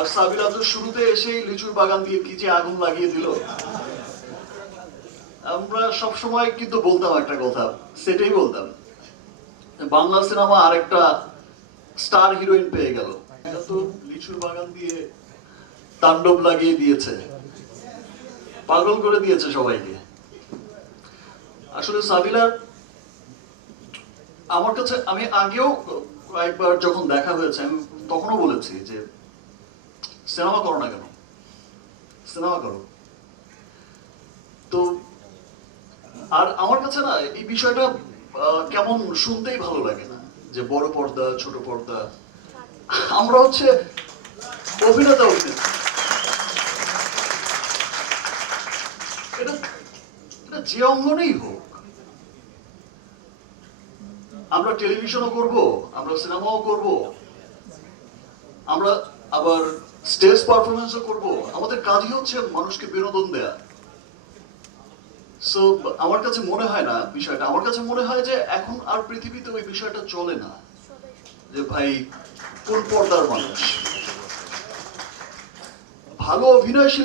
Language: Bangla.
আর সাবিলা তো শুরুতে এসেই লিচুর বাগান দিয়ে কি যে আগুন লাগিয়ে দিল। আমরা সব সময় কিন্তু বলতাম একটা কথা, সেটাই বলতাম, বাংলা সিনেমা আরেকটা স্টার হিরোইন পেয়ে গেল। এটা তো লিচুর বাগান দিয়ে তাণ্ডব লাগিয়ে দিয়েছে, পাগল করে দিয়েছে সবাইকে। আসলে সাবিলার আমার কাছে, আমি আগেও কয়েকবার যখন দেখা হয়েছে আমি তখনও বলেছি যে সিনেমা করো না কেন, সিনেমা করো। তো আর আমার কাছে না এই বিষয়টা কেমন শুনতেই ভালো লাগে না যে বড় পর্দা ছোট পর্দা। আমরা হচ্ছে অভিনেতা অভিনেত্রী, এটা এটা যে অঙ্গনেই হোক, আমরা টেলিভিশনও করব, আমরা সিনেমাও করব, আমরা আবার স্টেজ পারফরমেন্সও করব। আমাদের কাজই হচ্ছে মানুষকে বিনোদন দেয়া। সো আমার কাছে মনে হয় না বিষয়টা, আমার কাছে মনে হয় যে এখন আর পৃথিবীতে ওই বিষয়টা চলে না যে ভাই কোন পর্দার মানুষ। ভালো অভিনয় শিল্পী